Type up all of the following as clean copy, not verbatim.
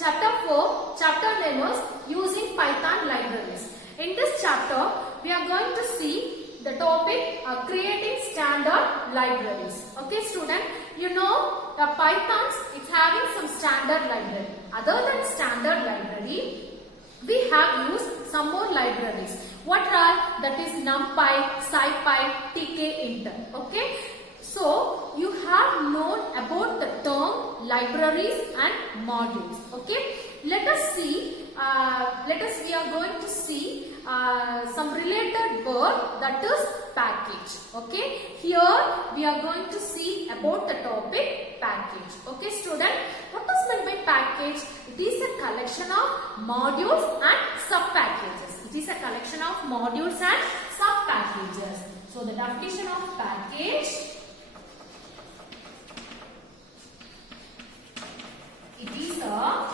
chapter 4, chapter name is using Python libraries. In this chapter, we are going to see the topic creating standard libraries. Okay student, you know the Python is having some standard library. Other than standard library, we have used some more libraries. What are? That is NumPy, SciPy, TKInt. Okay. So you have known about the term libraries and modules. Okay. Let us see. We are going to see some related word, that is package. Okay. Here we are going to see about the topic package. Okay student. What is meant by package? It is a collection of modules and sub-packages. It is a collection of modules and sub-packages. So the definition of package, it is a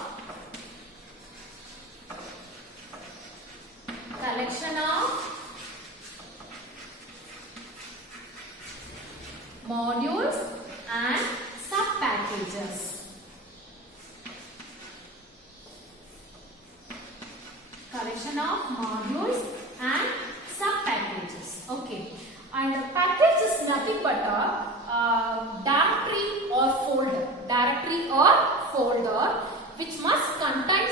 collection of modules and sub-packages. Collection of modules and sub-packages. Okay. And a package is nothing but a directory or folder. Directory or folder which must contain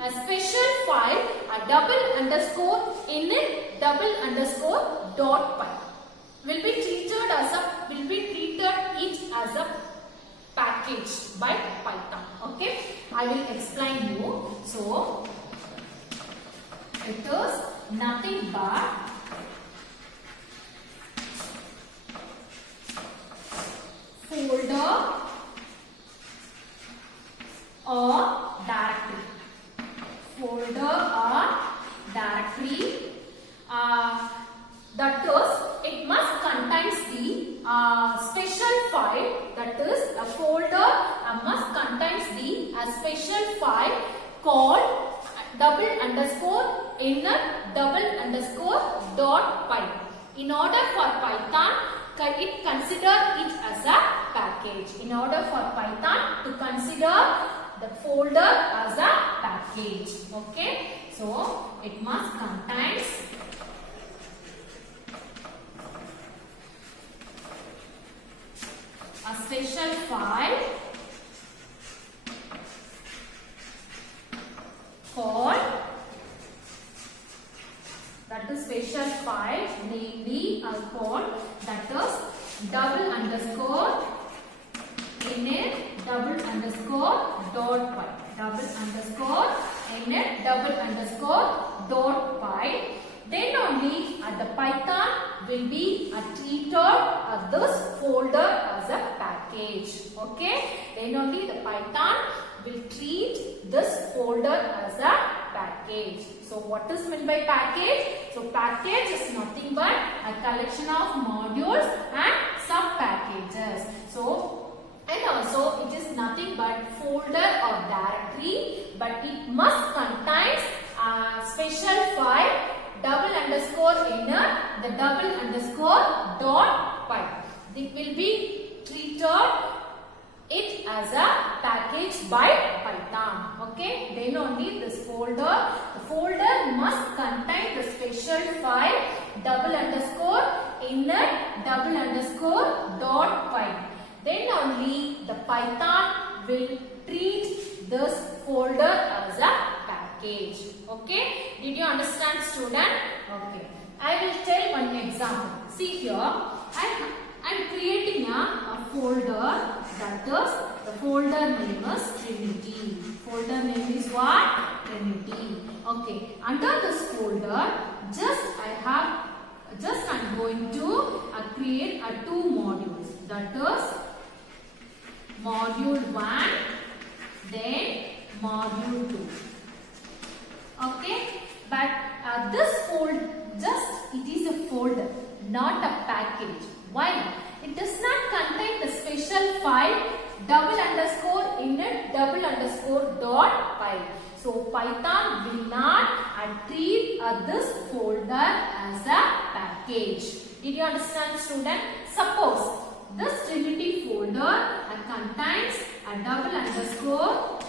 a special file, a double underscore init double underscore dot py. Will be treated it as a package by Python. Okay. I will explain you. So it is nothing but folder or directory. Folder or directory. That is, it must contain the special file. That is, a folder must contain the special file called double underscore init double underscore dot py. In order for Python, it consider it as a package. In order for Python to consider the folder as a package. Okay. So it must contain a special file called, that is special file namely called, that is double underscore init double underscore dot py. Double underscore init double underscore dot py. Then only the Python will be treated this folder as a package. Okay. Then only the Python will treat this folder as a package. So what is meant by package? So package is nothing but a collection of modules and sub-packages. So and also it is nothing but folder or directory, but it must contain a special file double underscore init the double underscore dot py. It will be treated it as a package by Python. Okay. Then only this folder, the folder must contain the special file double underscore init double underscore dot py. Then only the Python will treat this folder as a package. Okay. Did you understand student? Okay. I will tell one example. See here, I am creating a folder, that is, the folder name is Trinity. Folder name is what? Trinity. Okay. Under this folder, I am going to create two modules. That is module 1, then module 2. Okay. But this folder, it is a folder, not a package. Why? It does not contain the special file double underscore init double underscore dot py. So Python will not treat this folder as a package. Did you understand student? Suppose this Trinity folder contains a double underscore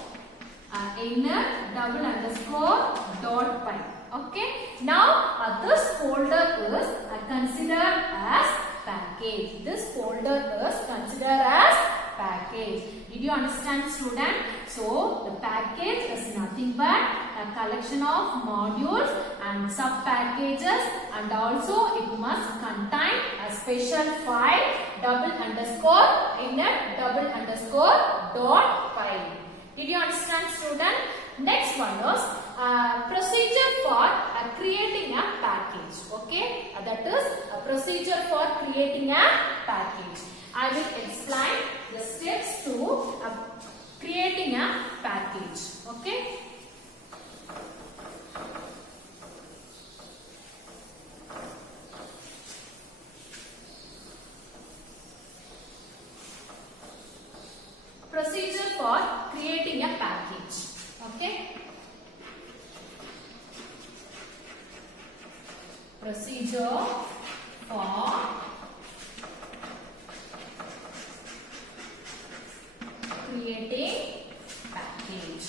inner double underscore dot py. Okay. Now this folder is considered as package. This folder is considered as package. Did you understand, student? So the package is nothing but a collection of modules and sub packages, and also it must contain a special file double underscore inner double underscore dot py. Did you understand, student? Next one is procedure for creating a package. Okay, that is a procedure for creating a package. I will explain the steps to creating a package. Okay. Procedure for creating a package. Okay. Procedure for creating package.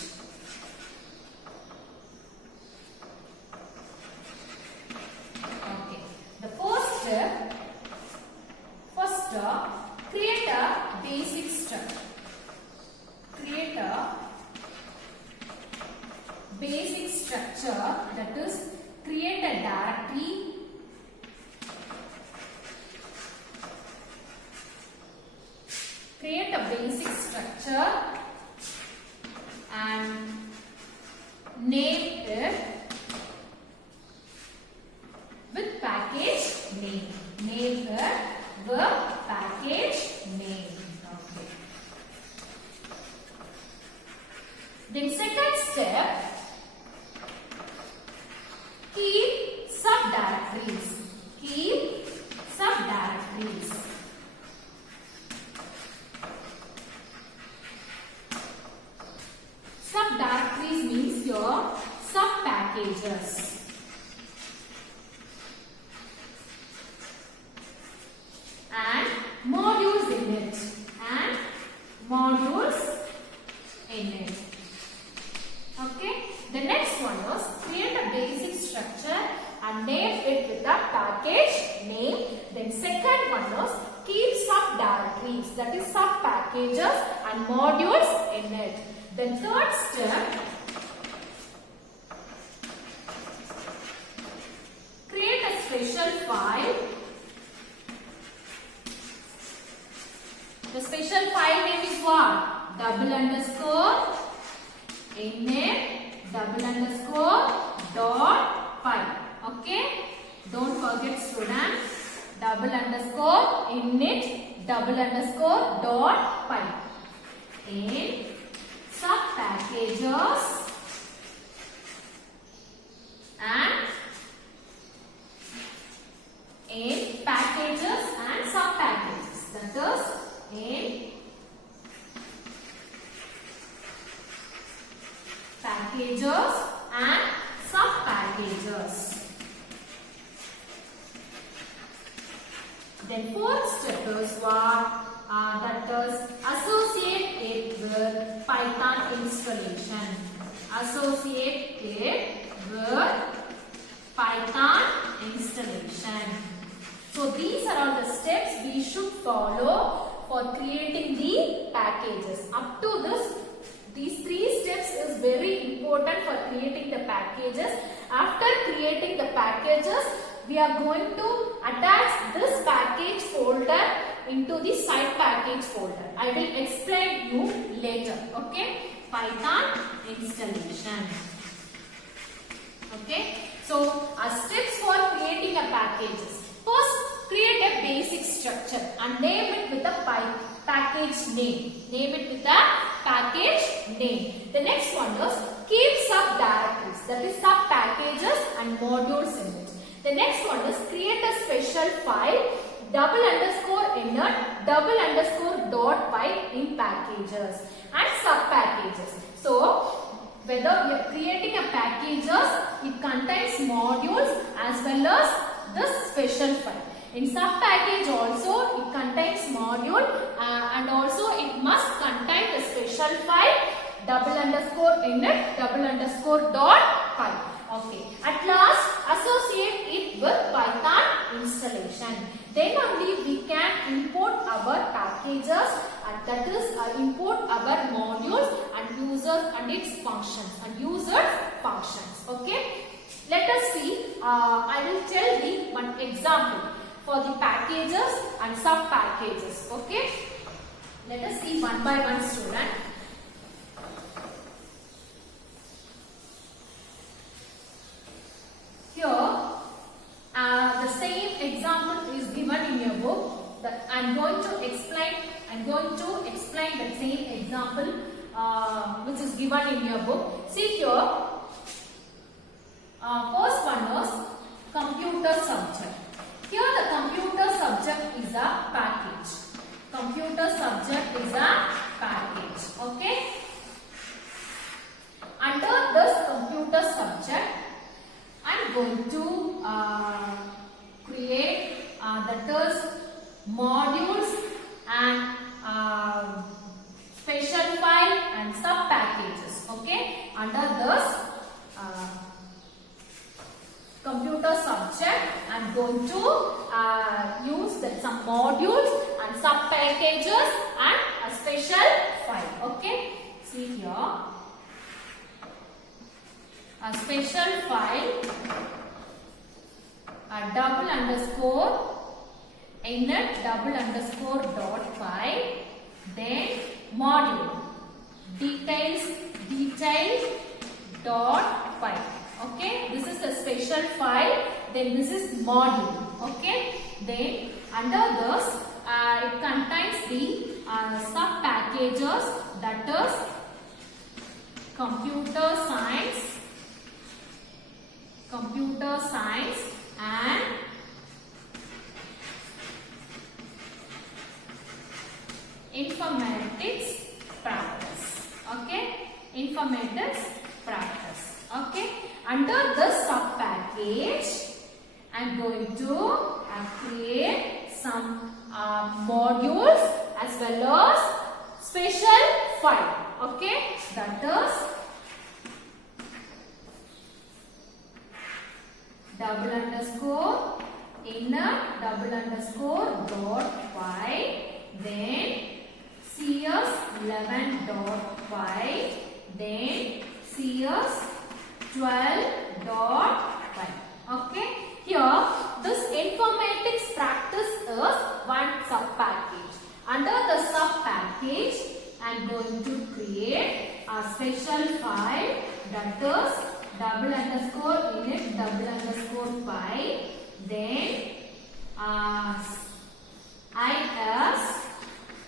Okay. The first step, create a basic structure. Create a basic structure, that is create a directory. Create a basic structure and name it with package name. Name it with package name. Okay. Then second step, keep subdirectories. Keep subdirectories. Subdirectories means your sub-packages. And modules in it. And modules in it. Okay. The next one was create a basic structure and name it with a package name. Then second one was keep subdirectories, that is sub-packages and modules in it. Then third step, create a special file. The special file name is what? Double underscore init double underscore dot py. Okay? Don't forget, students. Double underscore init double underscore dot py. In sub packages and in packages and sub packages, that is in packages and sub packages. Then fourth step is what? That is associate it with Python installation. Associate it with Python installation. So these are all the steps we should follow for creating the packages. Up to this, these three steps is very important for creating the packages. After creating the packages, we are going to attach this package folder into the side package folder. I will explain you later. Okay? Python installation. Okay? So, steps for creating a packages. First, create a basic structure and name it with a package name. Name it with a package name. The next one is keep subdirectories, that is sub packages and modules in it. The next one is create a special file double underscore init double underscore dot py in packages and sub packages. So whether we are creating a packages, it contains modules as well as this special file. In sub package also it contains module and also it must contain the special file double underscore init double underscore dot py. Okay. At last, associate it with Python installation. Then only we can import our packages, and that is import our modules and users and its functions and user functions. Okay. Let us see. I will tell the one example for the packages and sub packages. Okay. Let us see one by one, student. Here, the same example is given in your book. That I am going to explain the same example which is given in your book. See here. First one is computer subject. Here the computer subject is a package. Computer subject is a package. Okay. Under this computer subject, I am going to create that is modules and special file and sub packages. Okay. Under this computer subject, I am going to use some modules and sub packages and a special file. Okay. See here. A special file, a double underscore init double underscore dot py, then module details dot py. Okay, this is a special file, then this is module. Okay, then under this it contains the sub packages, that is computer science and informatics practice. Okay, informatics practice. Okay, under this sub package, I am going to create some modules as well as special file. Okay, that is double underscore inner double underscore dot py, then cs11 dot py, then cs12 dot py. Okay, here this informatics practice is one sub package. Under the sub package, I am going to create a special file, that is double underscore init double underscore py, then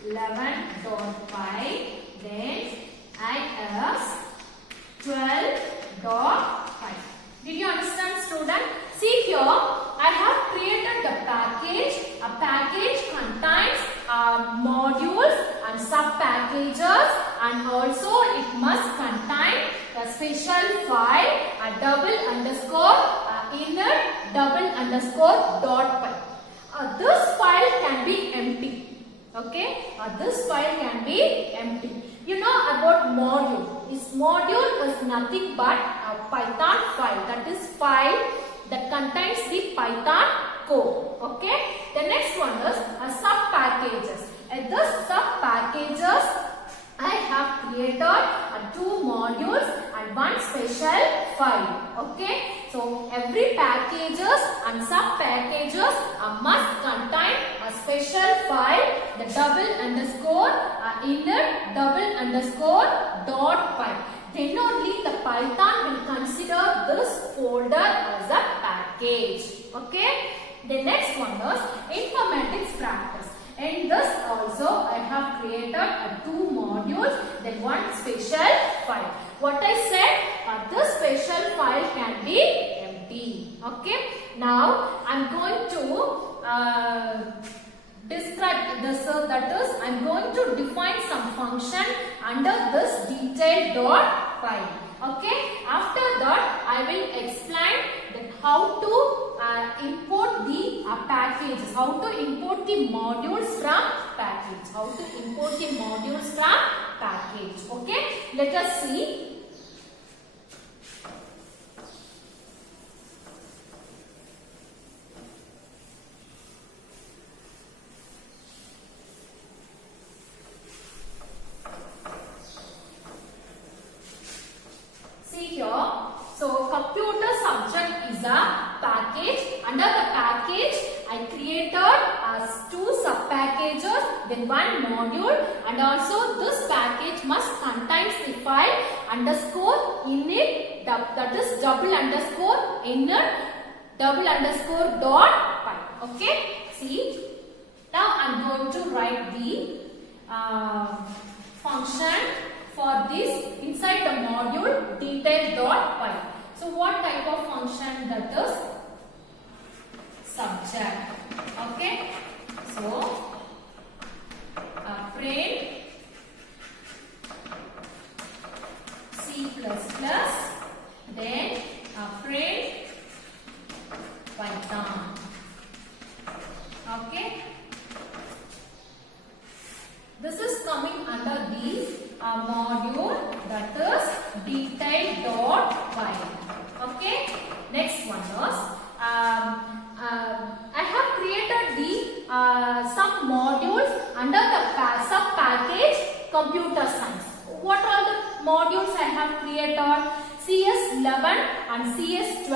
is11 dot py, then is12 dot py. Did you understand, student? See here, I have created the package. A package contains modules and sub packages, and also it must contain a special file, a double underscore init double underscore dot py. This file can be empty. Okay, this file can be empty. You know about module. This module is nothing but a Python file. That is file that contains the Python code. Okay. The next one is sub packages. This sub packages, I have created two modules and one special file. Okay. So every packages and sub packages must contain a special file, the double underscore init double underscore dot py. Then only the Python will consider this folder as a package. Okay. The next one is informatics practice. In this also I have created two modules, then one special file. What I said, this special file can be empty. Okay. Now I am going to describe this, that is I am going to define some function under this detail dot py. Okay. After that I will explain that how to import the packages, how to import the modules from package, how to import the modules from package. Okay, let us see. So computer subject is a package. Under the package, I created two sub packages with one module, and also this package must contain the file underscore init, that is double underscore init double underscore dot py. Okay, see, now I am going to write the function for this inside the module detail.py. So what type of function that is? Subject. Okay. So print C++, then print Python. Okay. This is coming under the module that is detail.py. Okay. Next one is I have created the some modules under the sub package computer science. What are the modules I have created? CS11 and CS12,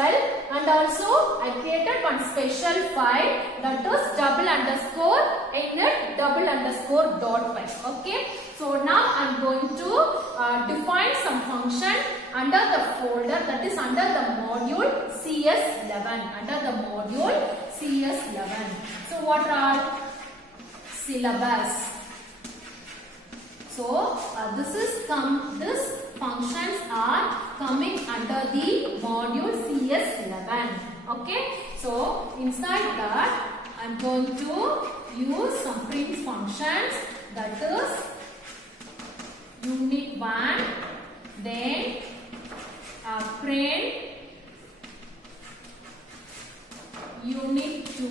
and also I created one special file that is double underscore init double underscore dot py. Okay. So now I am going to define some function under the folder, that is under the module CS11. Under the module CS11. So what are syllabus? So this functions are coming under the module CS11. Okay. So inside that I am going to use some print functions, that is unit 1, then print unit 2,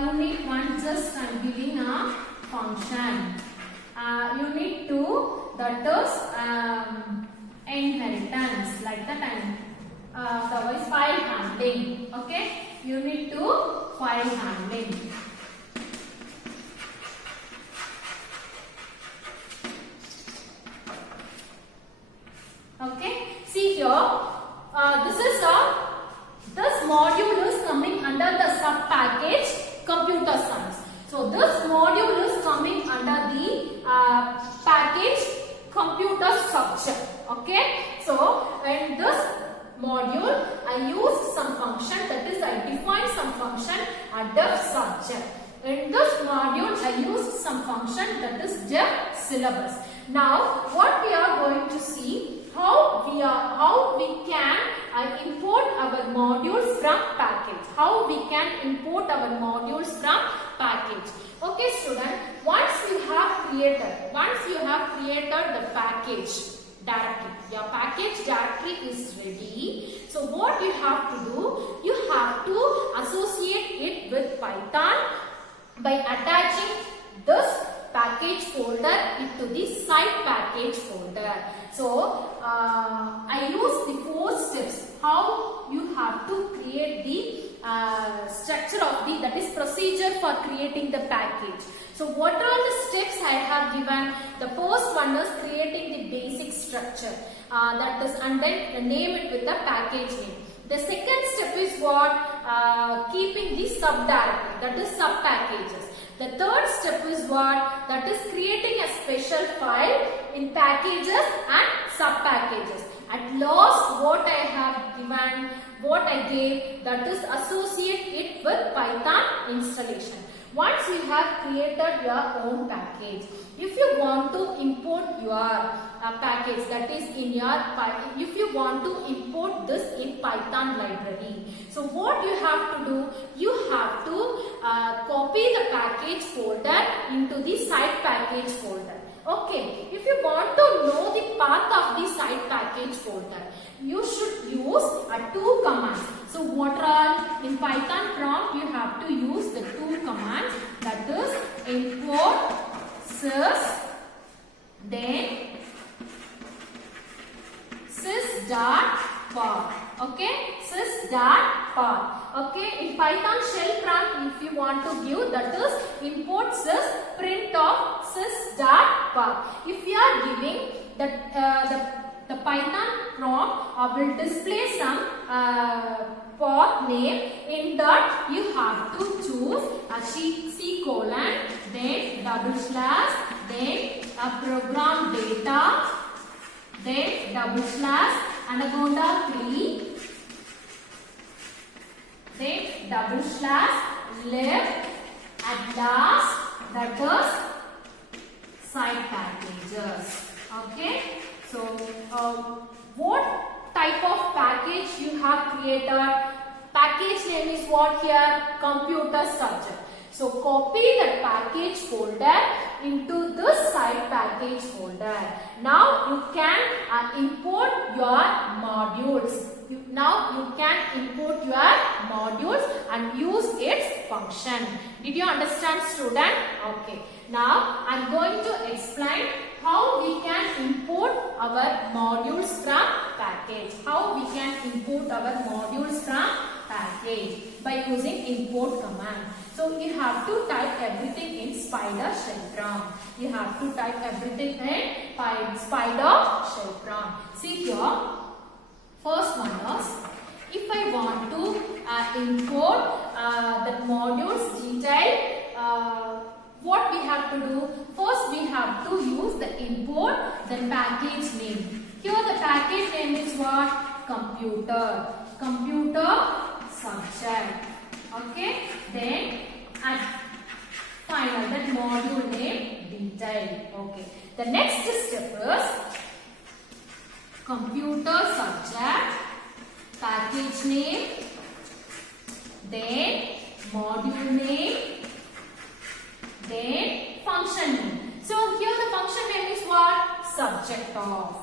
unit 1 just I am giving a function. Unit 2, that is inheritance, like that, and otherwise file handling. Okay, unit 2, file handling. Okay, see here, this module is coming under the sub package computer science. So this module is coming under the package computer subject. Okay, so in this module I use some function, that is I define some function at def subject. In this module I use some function, that is def syllabus. Now what we are going to see, how we can import our modules from package. How we can import our modules from package. Okay student, once you have created the package directory, your package directory is ready. So what you have to do, you have to associate it with Python by attaching this package folder into the site package folder. So I use the 4 steps how you have to create the structure of the, that is procedure for creating the package. So what are the steps I have given? The first one is creating the basic structure, that is, and then name it with the package name. The second step is what? Keeping the subdirectory, that is sub packages. The third step is what? That is creating a special file in packages and sub packages. At last, what I have given, what I gave, that is associate it with Python installation. Once you have created your own package, if you want to import your package, that is in your, if you want to import this in Python library, so what you have to do, you have to copy the package folder into the site package folder. Okay, if you want to know the path of the site package folder, you should use 2 commands. So what are in Python prompt? You have to use the two commands, that is import sys, then sys dot path. Okay, sys dot path. Okay, in Python shell prompt, if you want to give, that is import sys print of sys dot path. If you are giving the Python prompt will display some path name. In that you have to choose a C colon, then double slash, then a program data, then double slash, anaconda 3, then double slash, left, at last, that is side packages. Okay, so what type of package you have created? Package name is what here? Computer subject. So copy the package folder into this side package folder. Now you can import your modules. Now you can import your modules and use its function. Did you understand, student? Okay. Now I am going to explain how we can import our modules from package. How we can import our modules from package by using import command. So you have to type everything in spider shell prompt. You have to type everything in spider shell prompt. See here, first one is, if I want to import the modules detail, what we have to do? First we have to use the import the package name. Here the package name is what? Computer. Computer subject. Okay. Then at final that module name detail. Okay. The next step is computer subject, package name, then module name, then function name. So here the function name is what? Subject of.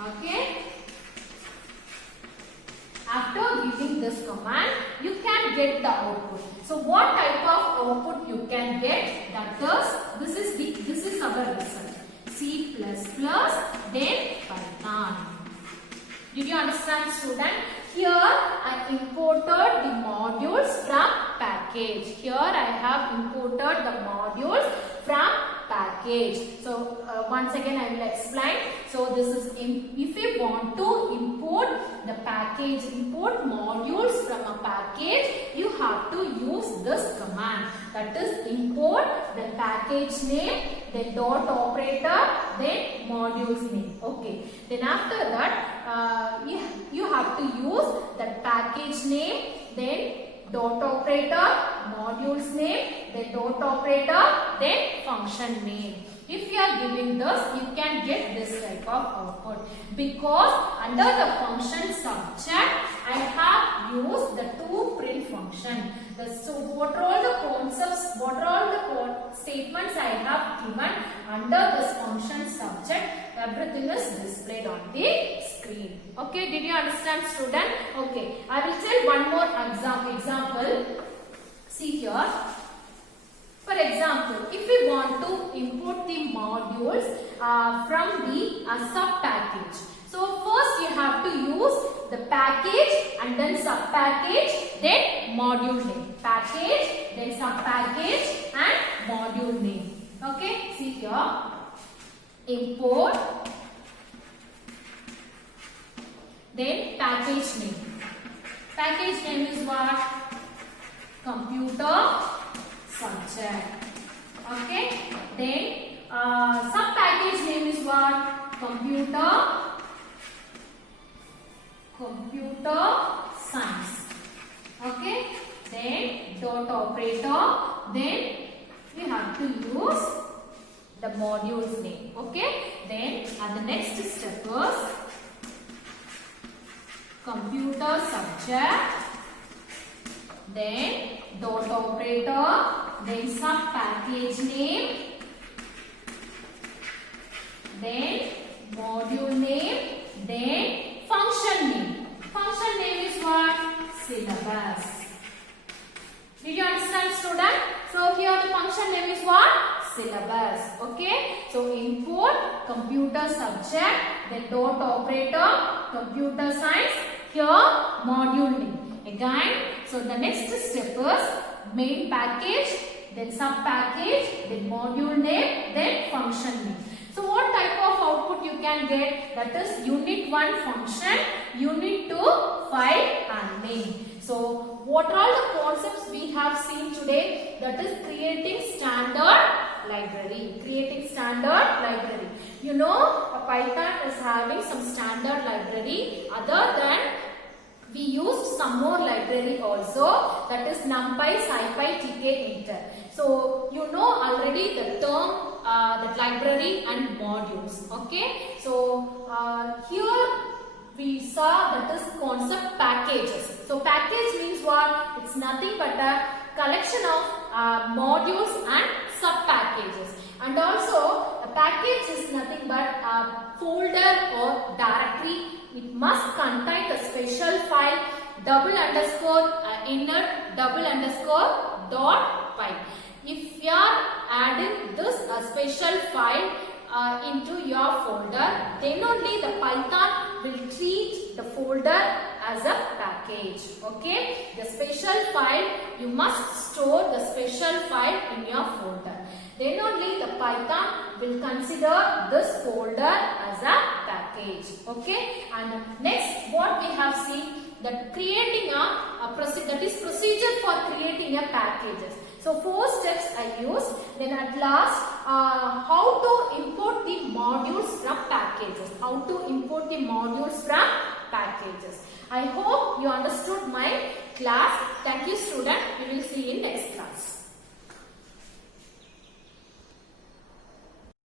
Okay. After giving this command, you can get the output. So what type of output you can get? That is, this is our result. C++, then Python. Did you understand, student? Here I imported the modules from package. Here I have imported the modules from package. So once again I will explain. So this is if you want to import the package, import modules from a package, you have to use this command. That is import the package name, then dot operator, then modules name. Okay. Then after that you have to use the package name, then dot operator, modules name, then dot operator, then function name. If you are giving this, you can get this type of output. Because under the function subject, I have used the two print function. So what are all the concepts, what are all the statements I have given under this function subject, everything is displayed on the screen. Okay, did you understand, student? Okay, I will tell one more example. See here. For example, if we want to import the modules from the sub-package. So first you have to use the package and then sub-package, then module name. Package, then sub-package and module name. Okay, see here. Import, then package name. Package name is what? Computer subject. Okay. Then sub-package name is what? Computer science. Okay. Then dot operator. Then we have to use the module's name. Okay. Then the next step is computer subject. Then dot operator, then sub-package name, then module name, then function name. Function name is what? syllabus. Okay, so import computer subject, then dot operator, computer science, here module name. Again, so the next step is main package, then sub package, then module name, then function name. So what type of output you can get? That is unit 1 function, unit 2 file and name. So what are all the concepts we have seen today? That is creating standard library. Creating standard library. You know, a Python is having some standard library. Other than we used some more library also, that is NumPy, SciPy, TK-Inter. So you know already the term the library and modules. Okay, so here we saw that is concept packages. So package means what? It's nothing but a collection of modules and sub packages. And also a package is nothing but a folder or directory. It must contain the special file inner _dot_py. If you are adding this special file into your folder, then only the Python will treat the folder as a package. Okay, the special file, you must store the special file in your folder. Then only the Python will consider this folder as a package. Okay, and next what we have seen, that creating that is procedure for creating a packages. So 4 steps I used. Then at last how to import the modules from packages. How to import the modules from packages. I hope you understood my class. Thank you student. We will see you in next class.